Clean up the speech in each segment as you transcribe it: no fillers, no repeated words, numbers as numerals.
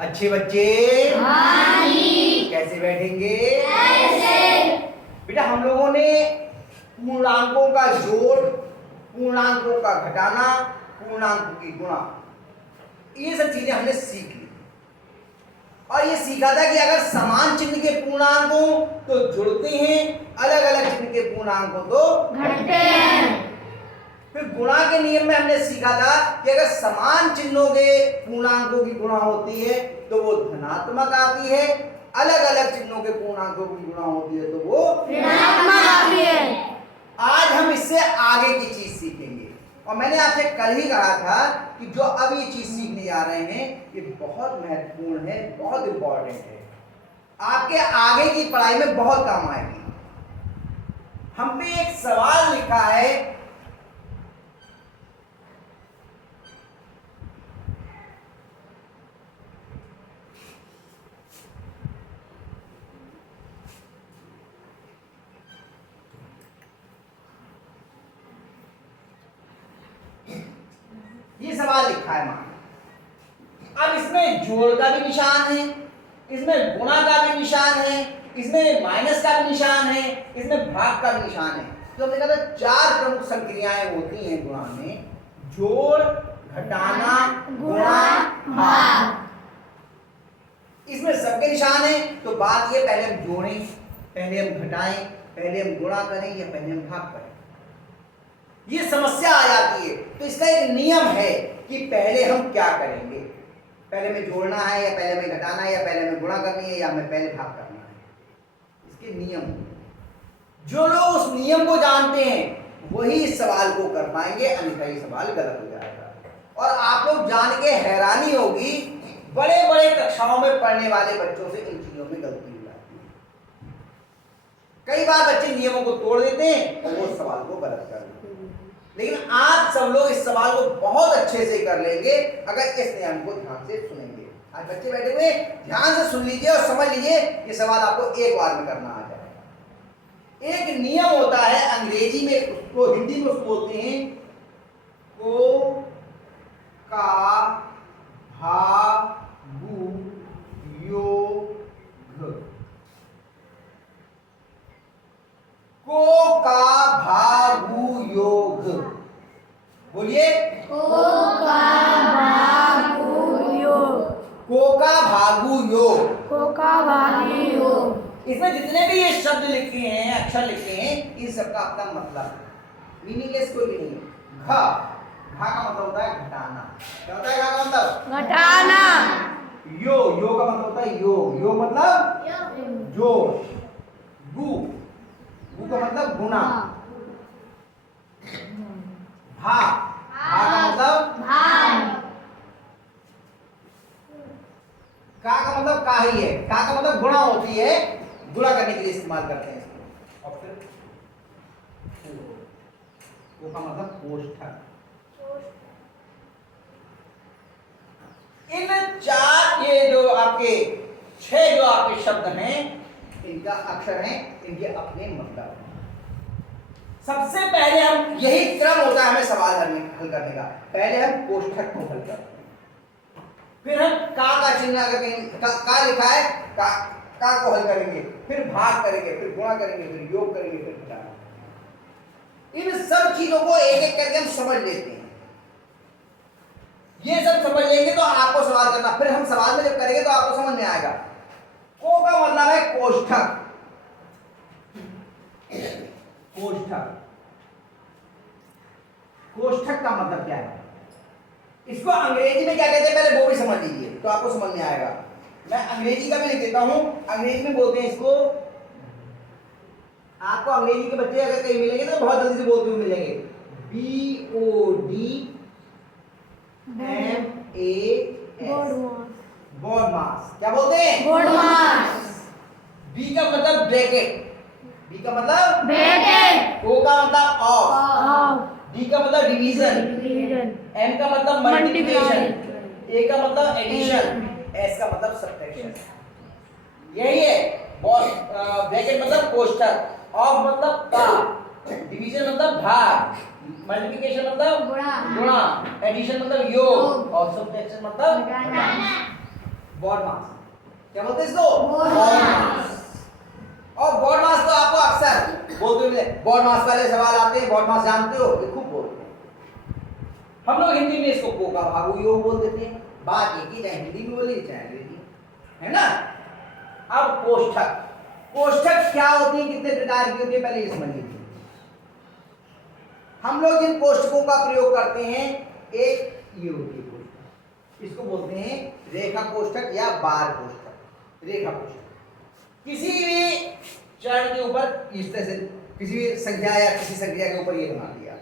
अच्छे बच्चे कैसे बैठेंगे? ऐसे। बेटा हम लोगों ने पूर्णांकों का जोड़, पूर्णांकों का घटाना, पूर्णांकों की गुणा, ये सब चीजें हमने सीख ली और ये सीखा था कि अगर समान चिन्ह के पूर्णांक हो तो जुड़ते हैं, अलग अलग चिन्ह के पूर्णांक हो तो घटते हैं। फिर गुणा के नियम में हमने सीखा था कि अगर समान चिन्हों के पूर्णांकों की गुणा होती है तो वो धनात्मक आती है, अलग अलग चिन्हों के पूर्णांकों की गुणा होती है तो वो ऋणात्मक आती है। आज हम इससे आगे की चीज सीखेंगे और मैंने आपसे कल ही कहा था कि जो अब ये चीज सीखने जा रहे हैं ये बहुत महत्वपूर्ण है, बहुत इंपॉर्टेंट है, आपके आगे की पढ़ाई में बहुत काम आएगी। हम पे एक सवाल लिखा है, ये सवाल लिखा है मान। अब इसमें जोड़ का भी निशान है, इसमें गुणा का भी निशान है, इसमें माइनस का भी निशान है, इसमें भाग का भी निशान है। तो हमने कहा था 4 प्रमुख संक्रियाएं होती हैं गुणा में, जोड़, घटाना, गुणा, भाग। इसमें सबके निशान है। तो बात ये, पहले हम जोड़ें, पहले हम घटाएं, पहले हम गुणा करें या पहले हम भाग करें, ये समस्या आ जाती है। तो इसका एक नियम है कि पहले हम क्या करेंगे, पहले में जोड़ना है या पहले में घटाना है या पहले में गुणा करनी है या हमें पहले भाग करना है, इसके नियम। जो लोग उस नियम को जानते हैं वही इस सवाल को कर पाएंगे, अन्यथा ये सवाल गलत हो जाएगा। और आप लोग जान के हैरानी होगी, बड़े बड़े कक्षाओं में पढ़ने वाले बच्चों से इन चीजों में गलती हो जाती है। कई बार बच्चे नियमों को तोड़ देते हैं और वो सवाल को गलत कर देते हैं, लेकिन आप सब लोग इस सवाल को बहुत अच्छे से कर लेंगे अगर इस नियम को ध्यान से सुनेंगे। आज बच्चे बैठे हुए ध्यान से सुन लीजिए और समझ लीजिए, ये सवाल आपको एक बार में करना आ जाएगा। एक नियम होता है अंग्रेजी में, उसको हिंदी में उसको बोलते हैं को का भागु योग। को का भागु योग, बोलिए। को का भागु योग। को का भागु योग। को का भागु योग। इसमें जितने भी ये शब्द लिखे हैं, अक्षर लिखे हैं, इन सबका अपना मतलब, मीनिंगलेस कोई भी नहीं है। घ, घा का मतलब होता है घटाना। क्या होता है घा का मतलब? घटाना। यो, यो का मतलब होता है योग, योग मतलब जोड़। गु, गु का मतलब गुना। भा, भा का मतलब भाग। का मतलब का ही है, का मतलब गुणा होती है, गुणा करने के लिए इस्तेमाल करते हैं इसको। और फिर को का मतलब कोष्ठक। इन 4 ये जो आपके 6 जो आपके शब्द हैं, इनका अक्षर है, इनके अपने मतलब हैं। सबसे पहले हम, यही क्रम होता है हमें सवाल हल करने का, पहले हम कोष्ठक को हल करते हैं, फिर हम का चिन्ह अगर कहीं का लिखा है का को हल करेंगे, फिर भाग करेंगे, फिर गुणा करेंगे, फिर योग करेंगे, फिर घटाना। इन सब चीजों को एक एक करके हम समझ लेते हैं। ये सब समझ लेंगे तो आपको सवाल करना, फिर हम सवाल में जब करेंगे तो आपको समझ में आएगा। को का मतलब है कोष्ठक, कोष्ठक। कोष्ठक का मतलब क्या है, इसको अंग्रेजी में क्या कहते हैं पहले वो भी समझ लीजिए तो आपको समझ में आएगा। मैं अंग्रेजी का भी लिख देता हूं, अंग्रेजी में बोलते हैं इसको, आपको अंग्रेजी के बच्चे अगर कहीं मिलेंगे तो बहुत जल्दी से बोलते हुए मिलेंगे, BODMAS, बोर्ड मास। क्या बोलते हैं? बोर्ड मास। बी का मतलब ब्रैकेट, बी का मतलब ब्रैकेट। ओ का मतलब ऑफ, ऑफ। डी का मतलब डिवीजन, एम का मतलब मल्टीप्लिकेशन, ए का मतलब एडिशन, एस का मतलब सब्ट्रैक्शन। यही है ब्रैकेट मतलब कोष्ठक, ऑफ मतलब का, डिवीजन मतलब भाग, मल्टीप्लिकेशन मतलब गुणा, एडिशन मतलब योग और सब्ट्रैक्शन मतलब घटाना। बॉड मास। क्या बोलते हैं इसको? बॉड बॉड मास। और बॉड मास तो आपको अक्सर बोलते हुए बॉड मास वाले सवाल आते हैं, बॉड मास जानते हो? ये खूब बोलते हैं। हम लोग हिंदी में इसको कोका भागु योग बोल देते हैं। बात ये की चाहे हिंदी में बोली चाहे अंग्रेजी, है ना? अब कोष्ठक, कोष्ठक क्या होती है, कितने प्रकार की होती है, पहले ये समझ लीजिए। हम लोग जिन कोष्ठकों का प्रयोग करते हैं, एक ये होती है कोष्ठक, इसको बोलते हैं रेखा कोष्ठक या बार कोष्ठक। रेखा कोष्ठक किसी भी चरण के ऊपर इस तरह से किसी भी संख्या या किसी संख्या के ऊपर ये बना दिया,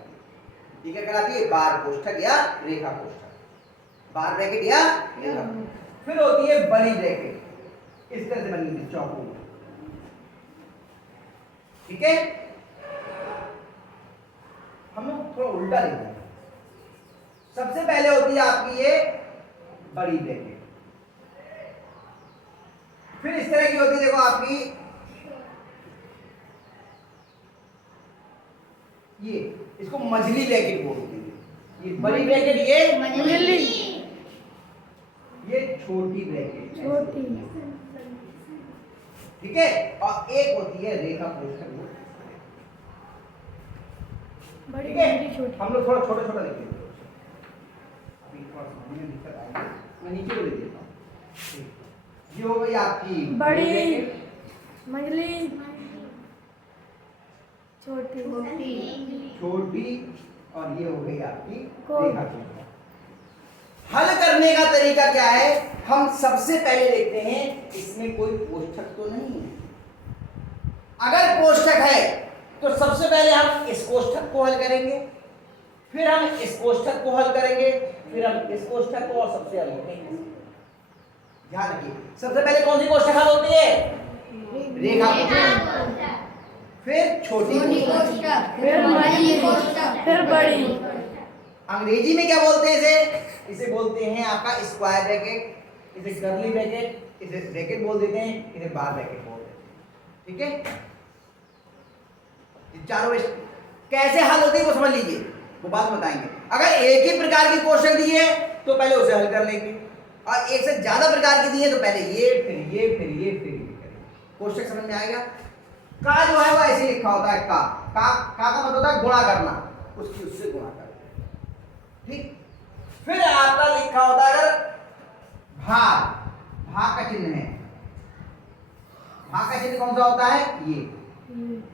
ठीक है, कहलाती है बार कोष्ठक या रेखा कोष्ठक, बार ब्रैकेट या रेखा। फिर होती है बड़ी ब्रैकेट, इस तरह से बनी हुई चौकोर, ठीक है। हम लोग थोड़ा उल्टा लिखते हैं। सबसे पहले होती है आपकी ये बड़ी ब्रैकेट, फिर इस तरह की होती है, देखो आपकी ये, इसको मझली ब्रैकेट बोलते हैं। ये बड़ी ब्रैकेट, ये मझली, ये छोटी ब्रैकेट, छोटी, ठीक है। और एक होती है रेखा कोष्ठक, बड़ी, ठीक है। बड़ी, छोटी। हम लोग थोड़ा छोटा छोटा लिखते हैं, अभी थोड़ा समझने में दिक्कत आएगी, मैं नीचे को लिख देता हूँ। ये हो गई आपकी बड़ी, ब्रैकेट, मझली, छोटी, छोटी, और ये हो गई आपकी कोष्ठक। रेखा कोष्ठक। हल करने का तरीका क्या है? हम सबसे पहले देखते हैं इसमें कोई कोष्ठक तो नहीं है। अगर कोष्ठक है तो सबसे पहले हम इस कोष्ठक को हल करेंगे, फिर हम इस कोष्ठक को हल करेंगे, फिर हम इस कोष्ठक को, और सबसे हल करेंगे। ध्यान रखिए, सबसे पहले कौन सी कोष्ठक हल होती है? रेखा कोष्ठक, फिर छोटी कोष्ठक, फिर बड़ी, फिर बड़ी। अंग्रेजी में क्या बोलते हैं इसे? इसे बोलते हैं आपका स्क्वायर ब्रैकेट, इसे कर्ली ब्रैकेट, इसे ब्रैकेट बोल देते हैं, इसे बार ब्रैकेट बोल देते हैं, ठीक है। ये चारों कैसे हल होती है वो समझ लीजिए, वो बात बताएंगे। अगर एक ही प्रकार की कोष्ठक दी है तो पहले उसे हल कर लेंगे, और एक से ज्यादा प्रकार की दी है तो पहले ये, फिर ये, फिर ये, फिर ये करेंगे। कोष्ठक समझ में आएगा? का जो है वो ऐसे लिखा होता है, का मतलब होता है गुणा करना, उसकी उससे गुणा करना, ठीक। फिर आपका लिखा होता है अगर भाग, भाग का चिन्ह है, भाग का चिन्ह कौन सा होता है? ये।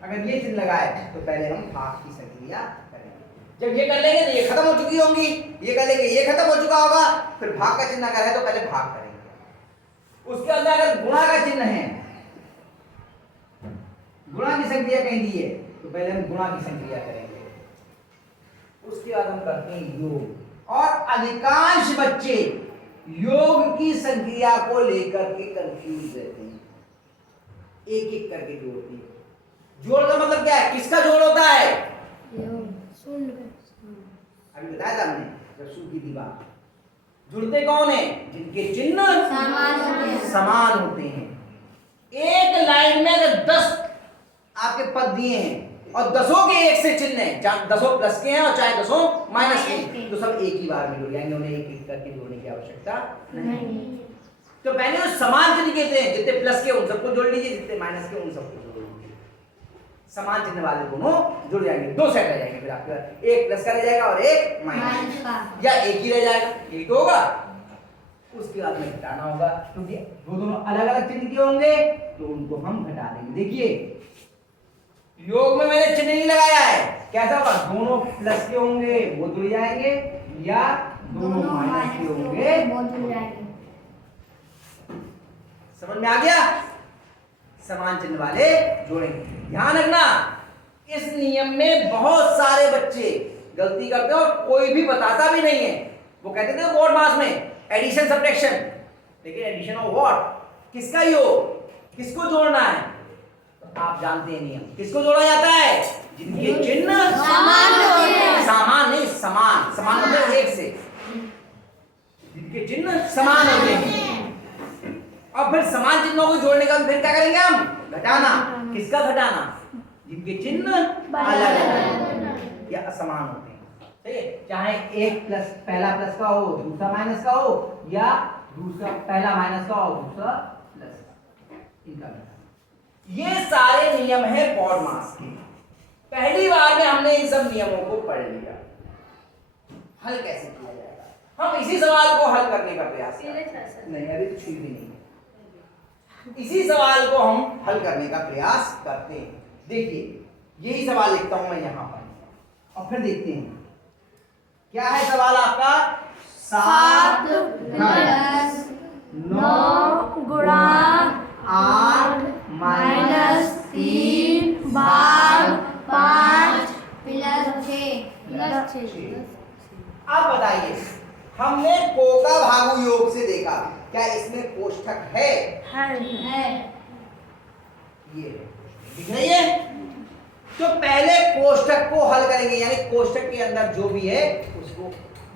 अगर ये चिन्ह लगाए तो पहले हम भाग की संक्रिया करेंगे। जब ये कर लेंगे तो ये खत्म हो चुकी होंगी, ये कर लेंगे ये खत्म हो चुका होगा, फिर भाग का चिन्ह अगर है तो पहले भाग करेंगे। उसके अंदर अगर गुणा का चिन्ह है, गुणा की संक्रिया कहीं दी है तो पहले हम गुणा की संक्रिया करेंगे, उसके बाद हम करते हैं योग। और अधिकांश बच्चे योग की संक्रिया को लेकर के कंफ्यूज रहते हैं, एक एक करके जोड़ते हैं। जोड़ का मतलब क्या है? किसका जोड़ होता है? अभी बताया था हमने, रस्सू की दीवार। जुड़ते कौन है? जिनके चिन्ह समान होते हैं। एक लाइन में अगर 10 आपके पद दिए हैं और 10 के एक से चिन्ह है, चाहे 10 प्लस के हैं और चाहे 10 माइनस के हैं, तो सब एक ही बार में जुड़ जाएंगे, उन्हें एक एक करके जोड़ने की आवश्यकता नहीं। तो पहले वो समान चिन्ह कहते हैं, जितने प्लस के उन सबको जोड़ लीजिए, जितने माइनस के उन सबको जोड़ लीजिए, समान चिन्ह वाले दोनों जुड़ जाएंगे। 2 सेट रह जाएंगे, फिर आपके एक प्लस का रह जाएगा और एक माइनस का, या एक ही रह जाएगा, एक तो होगा। उसके बाद में घटाना होगा, क्योंकि दोनों अलग अलग चिन्ह के होंगे तो उनको हम घटा देंगे। देखिए योग में मैंने चिन्ह नहीं लगाया है, कैसा होगा? दोनों प्लस के होंगे वो जुड़ जाएंगे, या दोनों माइनस के होंगे वो जुड़ जाएंगे। समझ में आ गया? समान चिन्ह वाले जोड़ेंगे। ध्यान रखना, इस नियम में बहुत सारे बच्चे गलती करते हैं और कोई भी बताता भी नहीं है। वो कहते थे बोर्ड मास में एडिशन सब्ट्रैक्शन, लेकिन एडिशन ऑफ व्हाट? किसका योग, किसको जोड़ना है? तो आप जानते हैं नियम, किसको जोड़ा जाता है? जिनके चिन्ह समान होते हैं। समान नहीं, समान, समान मतलब एक से, जिनके चिन्ह समान होते हैं। और फिर समान चिन्हों को जोड़ने का फिर क्या करेंगे हम? घटाना। किसका घटाना? जिनके चिन्ह अलग अलग या असमान होते हैं, ठीक है। चाहे एक प्लस, पहला प्लस का हो, दूसरा माइनस का हो, या दूसरा पहला माइनस का और दूसरा प्लस का, इनका मिला। ये सारे नियम है BODMAS के। पहली बार में हमने इन सब नियमों को पढ़ लिया। हल कैसे किया जाएगा, हम इसी सवाल को हल करने का प्रयास करें। नहीं, अभी तो ठीक भी नहीं है। इसी सवाल को हम हल करने का प्रयास करते हैं। देखिए, यही सवाल लिखता हूं मैं यहां पर और फिर देखते हैं क्या है सवाल आपका। 7 प्लस 9 गुणा 8 माइनस 3 भाग 5 प्लस 6। अब बताइए, हमने को का भागु योग से देखा, क्या इसमें कोष्ठक है? ये दिख रही है। तो पहले कोष्ठक को हल करेंगे, यानी कोष्ठक के अंदर जो भी है उसको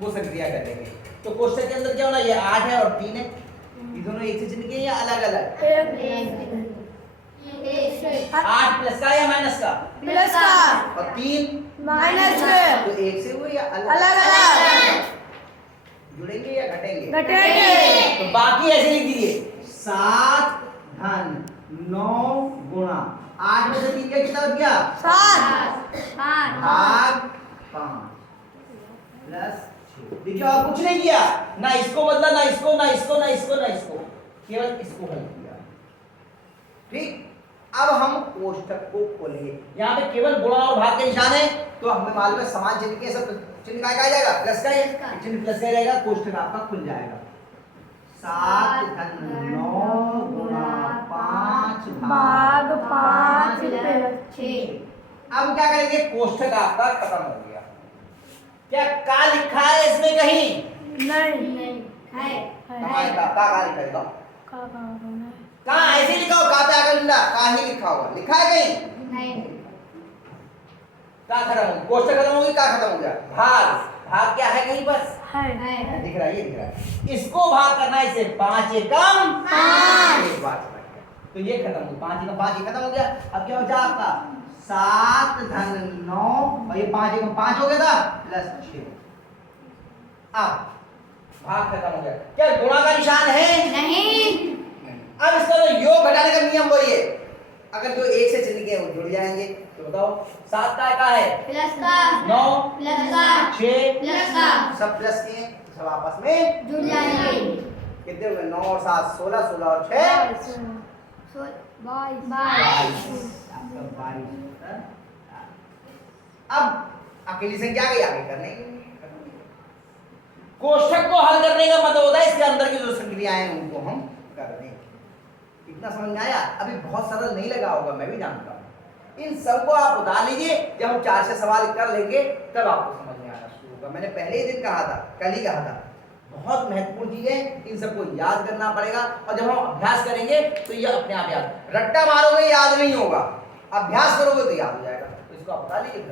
वो संक्रिया कर लेंगे। तो कोष्ठक के अंदर क्या होना, ये 8 है और 3 है, ये दोनों एक से चिन्ह के या अलग अलग? 8 प्लस का या माइनस का? प्लस का और 3 माइनस का। तो एक से हुए या अलग अलग जुड़ेंगे या घटेंगे? घटेंगे। तो बाकी ऐसे लिख दीजिए, 7 धन 9 गुणा 8 में से 3 का कितना बच गया? 7 भाग 5 प्लस 6। देखिए, और कुछ नहीं किया, ना इसको बदला, ना इसको, ना इसको, ना इसको, ना इसको, केवल इसको हल किया। ठीक, अब हम कोष्ठक को खोलेंगे। यहाँ पे केवल गुणा और भाग के निशान है, तो हमें मालूम है समान चिन्ह के सब चिन्ह का आ जाएगा, प्लस का ही चिन्ह प्लस का रहेगा, कोष्ठक आपका खुल जाएगा। 7 धन 9 गुणा 5 भाग 5 प्लस 6। अब क्या करेंगे, कोष्ठक आपका खत्म हो गया। क्या का लिखा है इसमें कहीं? नहीं हमारे का लिखा है? है। कहाँ ऐसे लिखा हो, का पे आगे का ही लिखा होगा, लिखा है कहीं? का खत्म हो गई, कोष्ठक खत्म हो गई, का खत्म हो गया, भाग क्या है कहीं पर? दिख रहा है, ये दिख रहा है। इसको भाग करना है इससे, 5 एकम 5, एक बात समझ गया। तो ये खत्म हो, 5 एकम 5 ये खत्म हो गया। अब क्या बचा आपका, 7 धन 9 और ये 5 एकम 5 हो गया था प्लस 6। अब भाग खत्म हो गया। क्या गुणा का निशान है? नहीं। अब इसका जो योग घटाने का नियम वही है, अगर जो एक से चिन्ह के वो जुड़ जाएंगे। तो बताओ, 7 का है प्लस का 9 प्लस का 6 प्लस का सब प्लस के हैं, सब आपस में जुड़ जाएंगे। कितने हुए, 9 और 7 16, 16 और 6 22। अब अकेली संख्या गई, आगे करने की। कोष्ठक को हल करने का मतलब होता है इसके अंदर की जो संक्रियाएं हैं उनको हम कर दें। इतना समझ में आया? अभी बहुत सरल नहीं लगा होगा, मैं भी जानता हूँ। इन सबको आप उतार लीजिए, जब हम 4 से सवाल कर लेंगे तब आपको समझ में आना शुरू होगा। मैंने पहले ही दिन कहा था, कल ही कहा था, बहुत महत्वपूर्ण चीजें, इन सबको याद करना पड़ेगा। और जब हम अभ्यास करेंगे तो ये अपने आप याद, रट्टा मारोगे याद नहीं होगा, अभ्यास करोगे तो याद हो जाएगा। तो इसको आप बता लीजिए।